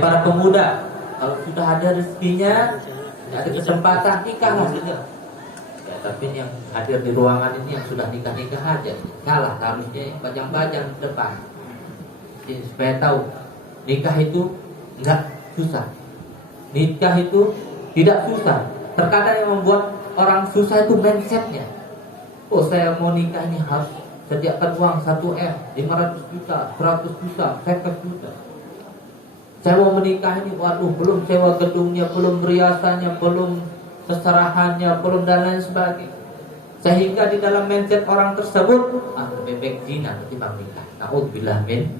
para pemuda, kalau sudah ada rezekinya, ada kesempatan, nikahlah segera. Ya, tapi yang hadir di ruangan ini yang sudah nikah-nikah aja, salah, harusnya yang bajang-bajang di depan. Jadi, supaya tahu, nikah itu enggak susah. Nikah itu tidak susah. Terkadang yang membuat orang susah itu mindsetnya. Oh, saya mau nikah ini harus sediakan uang 1M, 500 juta, 100 juta, 50 juta. Saya mau menikah ini, waduh, belum sewa gedungnya, belum riasannya, belum keserahannya, belum dan lain sebagainya. Sehingga di dalam mindset orang tersebut, lebih baik zina ketimbang nikah. Na'udzubillah min.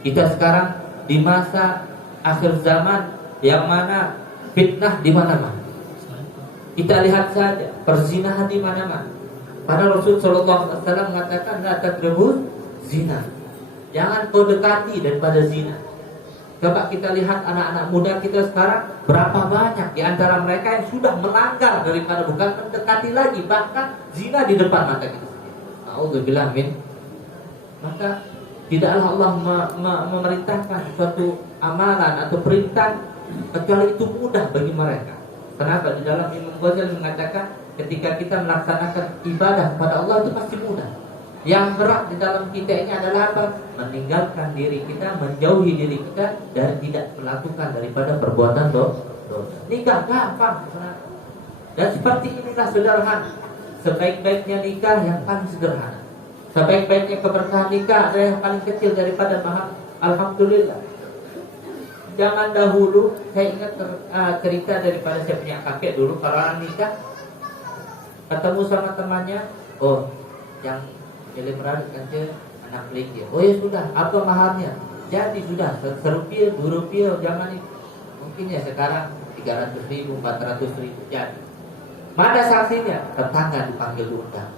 Kita sekarang di masa akhir zaman yang mana fitnah di mana-mana. Kita lihat saja perzinahan di mana-mana. Padahal Rasulullah SAW mengatakan la taqrabuz zina. Jangan kau dekati daripada zina. Coba kita lihat anak-anak muda kita sekarang, berapa banyak di antara mereka yang sudah melanggar daripada bukan mendekati lagi, bahkan zina di depan mata kita sendiri. Na'udzubillah min. Maka tidaklah Allah memerintahkan suatu amalan atau perintah kecuali itu mudah bagi mereka. Kenapa? Di dalam Imam Ghazali mengatakan ketika kita melaksanakan ibadah kepada Allah itu pasti mudah. Yang berat di dalam kita ini adalah apa? Meninggalkan diri kita, menjauhi diri kita dari tidak melakukan daripada perbuatan dosa. Nikah gampang, dan seperti inilah sederhana. Sebaik-baiknya nikah yang paling sederhana. Sebaik-baiknya keberkahan nikah adalah yang paling kecil daripada mahal. Alhamdulillah. Zaman dahulu saya ingat cerita daripada saya punya kakek dulu. Kalau orang nikah ketemu sama temannya, oh yang jadi merarit kan anak peliki. Oh ya sudah, apa maharnya? Jadi sudah, 1 rupiah, 2 rupiah zaman itu. Mungkin ya sekarang 300.000, 400.000 jadi. Mana saksinya? Tetangga dipanggil diundang.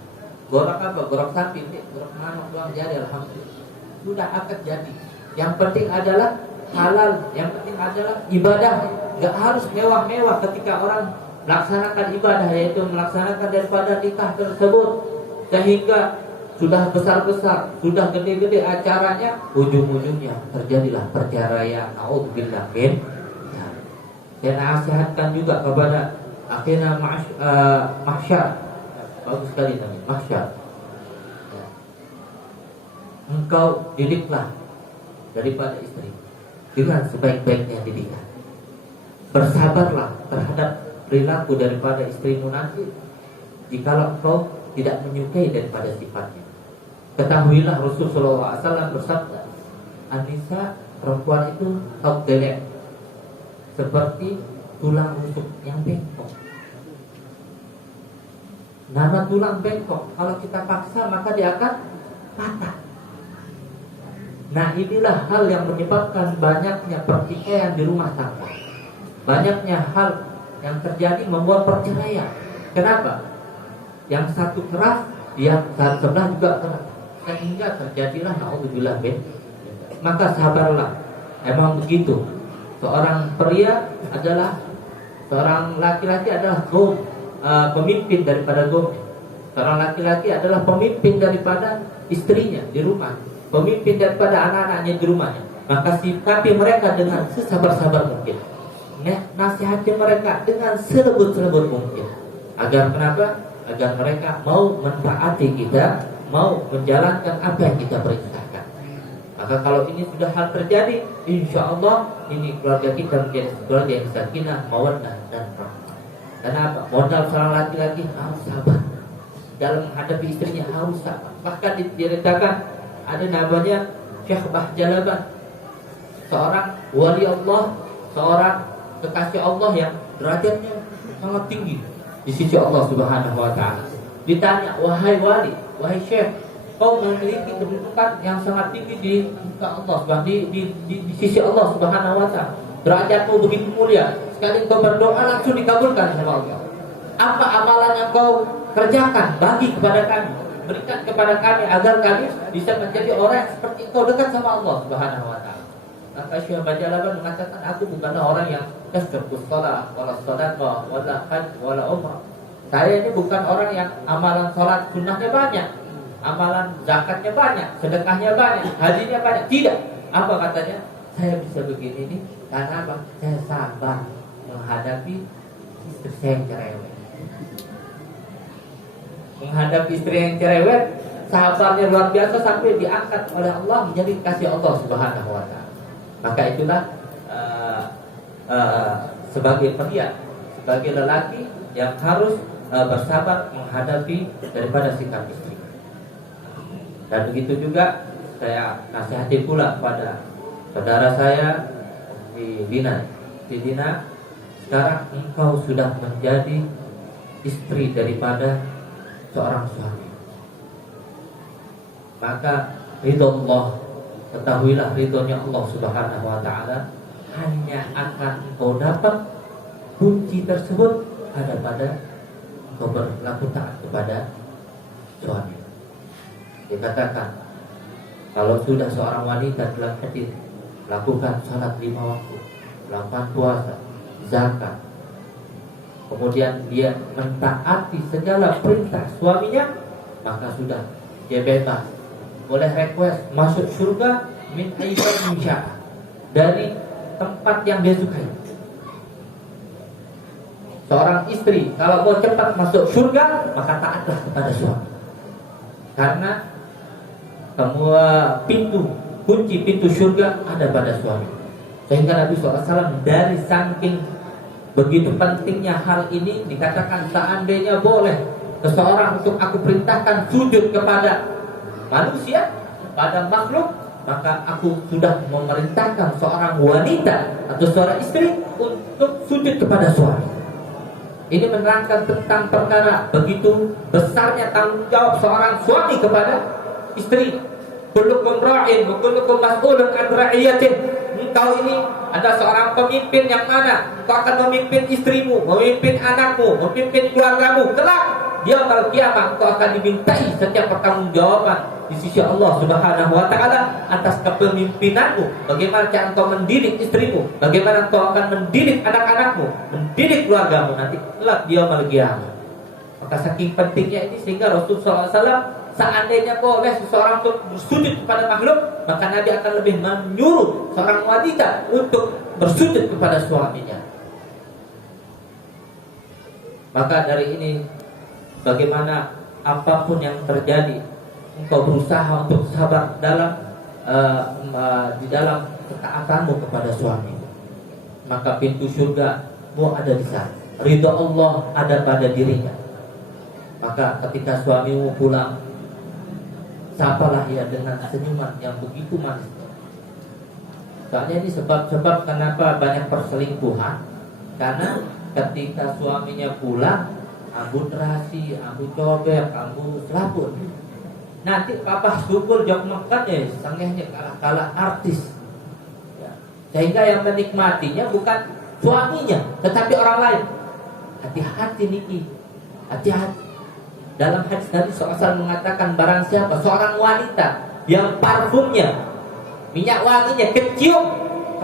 Gorok apa? Gorok sapi, gorok manuk doang jadi, alhamdulillah. Sudah akad jadi. Yang penting adalah halal, yang penting adalah ibadah. Gak harus mewah-mewah ketika orang melaksanakan ibadah, yaitu melaksanakan daripada nikah tersebut. Sehingga sudah besar-besar, sudah gede-gede acaranya, ujung-ujungnya terjadilah perceraian. Na'udzubillah min. Saya nasihatkan juga kepada akhirnya mahsyar. Bagus sekali namanya, mahsyar. Engkau didiklah daripada istri dengan sebaik-baiknya didikan. Bersabarlah terhadap perilaku daripada istrimu nanti jikalau engkau tidak menyukai daripada sifatnya. Ketahuilah Rasulullah SAW bersabda, An-nisa, perempuan itu tabdelek, seperti tulang rusuk yang bengkok. Nama tulang bengkok, kalau kita paksa maka dia akan patah. Nah inilah hal yang menyebabkan banyaknya pertikaian di rumah tangga. Banyaknya hal yang terjadi membuat perceraian. Kenapa? Yang satu keras, yang sebelah juga keras, sehingga terjadilah na'udzubillah bin. Maka sabarlah. Emang begitu. Seorang pria adalah, seorang laki-laki adalah pemimpin daripada gaumnya. Seorang laki-laki adalah pemimpin daripada istrinya di rumah, pemimpin daripada anak-anaknya di rumahnya. Maka sikapi mereka dengan sesabar-sabar mungkin. Nasihati mereka dengan selembut-selembut mungkin. Agar kenapa? Agar mereka mau mentaati kita, mau menjalankan apa yang kita perintahkan. Maka kalau ini sudah hal terjadi, insya Allah ini keluarga kita menjadi keluarga yang sakinah, mawaddah dan rahmah. Kenapa? Modal seorang laki-laki harus sabar dalam menghadapi istrinya, harus sabar. Bahkan diceritakan ada namanya Syekh Bahjalaban, seorang wali Allah, seorang kekasih Allah yang derajatnya sangat tinggi di sisi Allah Subhanahu wa ta'ala. Ditanya, wahai wali, wahai syekh, kau memiliki kedudukan yang sangat tinggi di Allah, di sisi Allah Subhanahu wa ta'ala. Derajatmu begitu mulia, sekali kau berdoa langsung dikabulkan sama Allah. Apa amalan yang kau kerjakan? Bagi kepada kami, berikan kepada kami agar kami bisa menjadi orang seperti kau dekat sama Allah Subhanahu wa ta'ala. Maka Syekh Bahjalaban mengatakan, aku bukanlah orang yang tasbihus shalah, wala shadaqah, wala hajj, wala umrah. Saya ini bukan orang yang amalan sholat sunnahnya banyak, amalan zakatnya banyak, sedekahnya banyak, hajinya banyak. Tidak. Apa katanya? saya bisa begini nih karena apa? Saya sabar menghadapi istri saya yang cerewet. Menghadapi istri yang cerewet, sahabatnya luar biasa sampai diangkat oleh Allah menjadi kasih Allah Subhanahu wa taala. Maka itulah sebagai pria, sebagai lelaki yang harus bersabar menghadapi daripada sikap istri. Dan begitu juga saya nasihati pula pada saudara saya di Dina. Di Dina, sekarang engkau sudah menjadi istri daripada seorang suami. Maka ridho Allah, ketahuilah ridhonya Allah Subhanahu wa taala hanya akan engkau dapat kunci tersebut ada pada engkau berlaku taat kepada suami. Dikatakan kalau sudah seorang wanita dalam hadis lakukan salat 5 waktu, melakukan puasa, zakat, kemudian dia mentaati segala perintah suaminya, maka sudah dia bebas, boleh request masuk surga min aisyah insya dari tempat yang dia sukai. Seorang istri kalau mau cepat masuk surga, maka taatlah kepada suami. Karena semua kunci pintu surga ada pada suami. Sehingga Nabi SAW dari saking begitu pentingnya hal ini dikatakan, seandainya boleh seseorang untuk aku perintahkan sujud kepada manusia, pada makhluk, maka aku sudah memerintahkan seorang wanita atau seorang istri untuk sujud kepada suami. Ini menerangkan tentang perkara begitu besarnya tanggung jawab seorang suami kepada istri. Kullukum ra'in wa kullukum mas'ulun an ra'iyatih. Engkau ini ada seorang pemimpin yang mana engkau akan memimpin istrimu, memimpin anakmu, memimpin keluargamu. Kelak dia yaumul kiamah engkau akan dimintai setiap pertanggungjawaban di sisi Allah Subhanahu wa taala atas kepemimpinanmu. Bagaimana cara engkau mendidik istrimu, bagaimana engkau akan mendidik anak-anakmu, mendidik keluargamu nanti kelak dia yaumul kiamah. Maka saking pentingnya ini sehingga Rasulullah SAW seandainya boleh seseorang untuk bersujud kepada makhluk, maka Nabi akan lebih menyuruh seorang wanita untuk bersujud kepada suaminya. Maka dari ini, bagaimana apapun yang terjadi, engkau berusaha untuk sabar dalam di dalam ketaatanmu kepada suami. Maka pintu surgamu ada di sana. Ridho Allah ada pada dirinya. Maka ketika suamimu pulang, sapalah ia dengan senyuman yang begitu manis. Soalnya ini sebab-sebab kenapa banyak perselingkuhan. Karena ketika suaminya pulang, ambu terasi, ambu cobek, ambu selaput. Nanti papa syukur jok makan ya, sangehnya kalah artis. Ya. Sehingga yang menikmatinya bukan suaminya, tetapi orang lain. Hati-hati niki, hati-hati. Dalam hadis Nabi SAW mengatakan barang siapa seorang wanita yang parfumnya, minyak wanginya kecium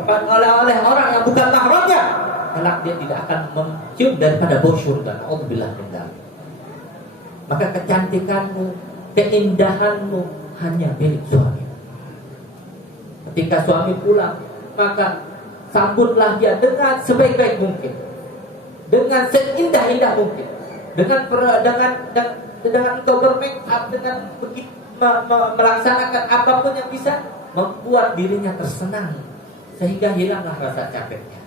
oleh orang yang bukan mahramnya, kelak dia tidak akan mencium daripada bau surga. Alhamdulillah. Maka kecantikanmu, keindahanmu hanya milik suami. Ketika suami pulang, maka sambutlah dia dengan sebaik-baik mungkin, dengan seindah-indah mungkin, dengan engkau bermake up, dengan begitu melaksanakan apapun yang bisa membuat dirinya tersenang sehingga hilanglah rasa capeknya.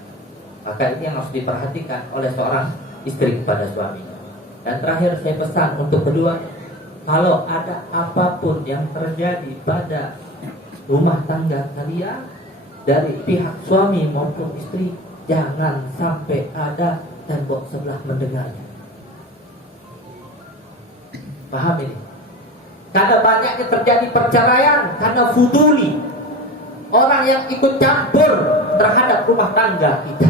Maka ini yang harus diperhatikan oleh seorang istri kepada suaminya. Dan terakhir saya pesan untuk kedua, kalau ada apapun yang terjadi pada rumah tangga kalian dari pihak suami maupun istri, jangan sampai ada tembok sebelah mendengarnya. Paham ini? Karena banyaknya terjadi perceraian karena fuduli, orang yang ikut campur terhadap rumah tangga kita,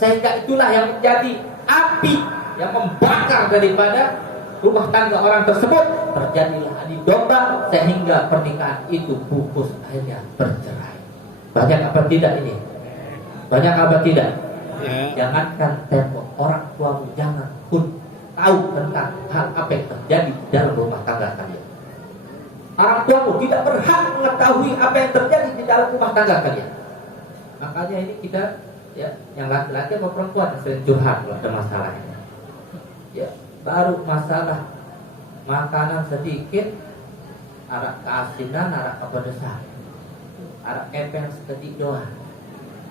sehingga itulah yang menjadi api yang membakar daripada rumah tangga orang tersebut. Terjadilah adu domba sehingga pernikahan itu pupus, akhirnya bercerai. Banyak apa tidak ini? Banyak apa tidak? Jangankan tembok, orang tuamu jangan pun tahu tentang hal apa yang terjadi di dalam rumah tangga kalian. Orang tuamu tidak berhak mengetahui apa yang terjadi di dalam rumah tangga kalian. Makanya ini kita ya, yang laki-laki atau perempuan yang sering curhat kalau ada masalahnya. Ya, baru masalah makanan sedikit, arak keasinan, arak kepedesan, arak kepeng sedikit doang,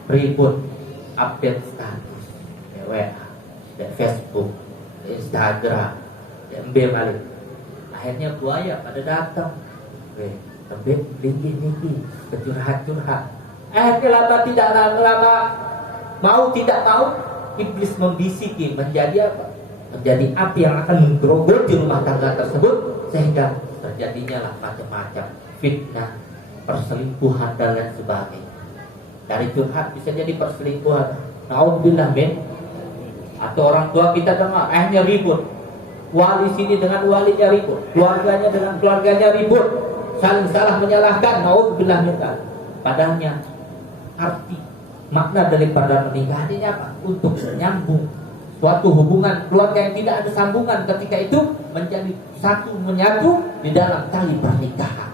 ribut, update status, ya, WA, ya, Facebook, ya, Instagram, ya, balik. Akhirnya buaya pada datang, tapi tinggi, curhat. Akhirnya lama tidak lama, mau tidak mau, iblis membisiki menjadi apa? Menjadi api yang akan menggerogoti rumah tangga tersebut, sehingga terjadinya lah macam-macam fitnah, perselingkuhan dan lain sebagainya. Dari curhat bisa jadi perselingkuhan. Naudzubillah min. Atau orang tua kita dengar akhirnya ribut, wali sini dengan walinya ribut, keluarganya dengan keluarganya ribut, saling salah menyalahkan. Naudzubillah min. Padahal arti makna daripada menikah ini apa? Untuk menyambung suatu hubungan keluarga yang tidak ada sambungan, ketika itu menjadi satu menyatu di dalam tali pernikahan.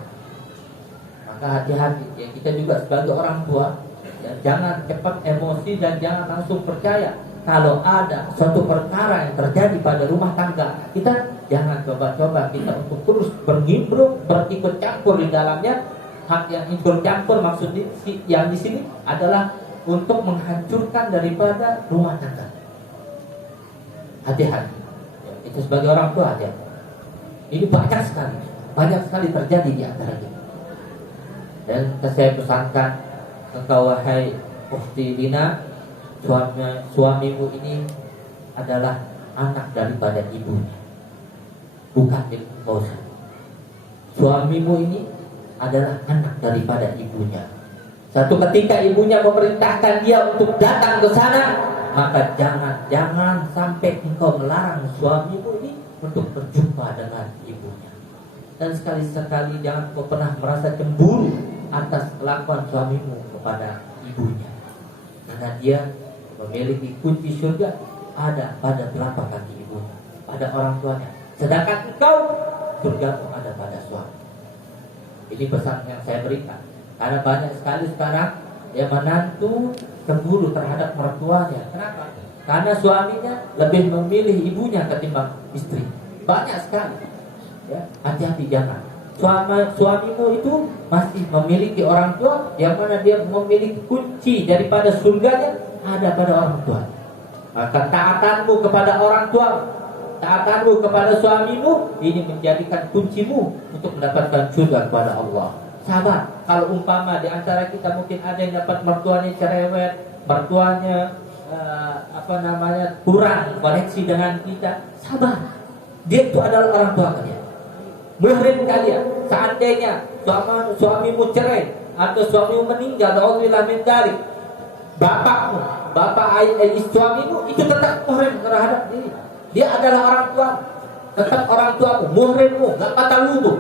Maka hati-hati ya, kita juga sebagai orang tua ya, jangan cepat emosi dan jangan langsung percaya kalau ada suatu perkara yang terjadi pada rumah tangga kita. Jangan coba-coba kita untuk terus bergimbrung, berikut campur di dalamnya. Hak yang ikut campur maksudnya yang di sini adalah untuk menghancurkan daripada rumah tangga. Hati-hati ya, itu sebagai orang tua aja. Ini banyak sekali terjadi di antara kita. Dan saya pesankan engkau wahai ukhti Lina, suamimu ini adalah anak daripada ibunya, bukan milik engkau. Suamimu ini adalah anak daripada ibunya. Satu ketika ibunya memerintahkan dia untuk datang ke sana, maka jangan sampai engkau melarang suamimu ini untuk berjumpa dengan ibunya. Dan sekali-sekali jangan kau pernah merasa cemburu atas kelakuan suamimu kepada ibunya, karena dia memiliki kunci surga ada pada telapak kaki ibunya, pada orang tuanya. Sedangkan engkau, surgamu ada pada suami. Ini pesan yang saya berikan. Karena banyak sekali sekarang yang menantu cemburu terhadap mertuanya. Kenapa? Karena suaminya lebih memilih ibunya ketimbang istri. Banyak sekali. Ya, hati-hati jangan. Suamimu itu masih memiliki orang tua, yang mana dia memiliki kunci daripada surganya ada pada orang tua. Maka taatanmu kepada orang tua, taatanmu kepada suamimu ini menjadikan kuncimu untuk mendapatkan surga kepada Allah. Sahabat, kalau umpama di antara kita mungkin ada yang dapat mertuanya cerewet, mertuanya kurang koneksi dengan kita, sabar. Dia itu adalah orang tua kalian, muhrim kalian. Seandainya suamimu cerai atau suamimu meninggal, auzubillah min dzalik, bapak suamimu itu tetap muhrim terhadap diri. Dia adalah orang tua, tetap orang tuamu, muhrimmu, gak batal wudu.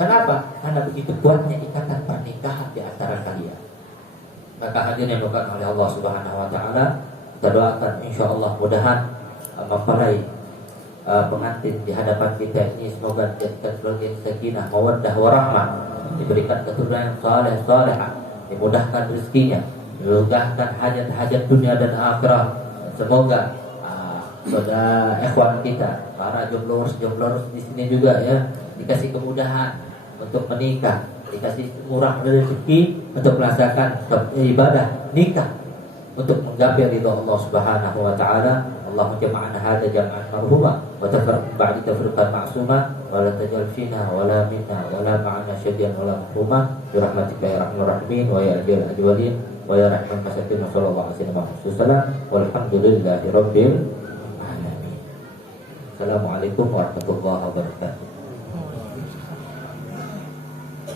Kenapa? Karena begitu kuatnya ikatan pernikahan di antara kalian. Maka hadirin yang dimuliakan oleh Allah Subhanahu wa taala, kita doakan insyaallah mudahan memperaih pengantin di hadapan kita ini semoga diberikan keluarga sakinah, mawaddah warahmah, diberikan keturunan saleh salehah, dimudahkan rezekinya, dilugahkan hajat-hajat dunia dan akhirat. Semoga saudara ikhwan kita, para jomblo di sini juga ya, dikasih kemudahan untuk menikah, dikasih murah rezeki untuk melaksanakan ibadah nikah, untuk menggapai ridha Allah Subhanahu wa taala. Allahumma jama'na hadza jam'an marhuma wa tafarraq ba'di tafriqan ma'suma wa la tajal fina wa la minna wa la ma'ana syadiyan wa la mahruma bi rahmatika ya arhamar rahimin wa ya ajal ajwalin wa ya rahman masakin sallallahu alaihi wasallam walhamdulillahi rabbil alamin. Assalamualaikum warahmatullahi wabarakatuh.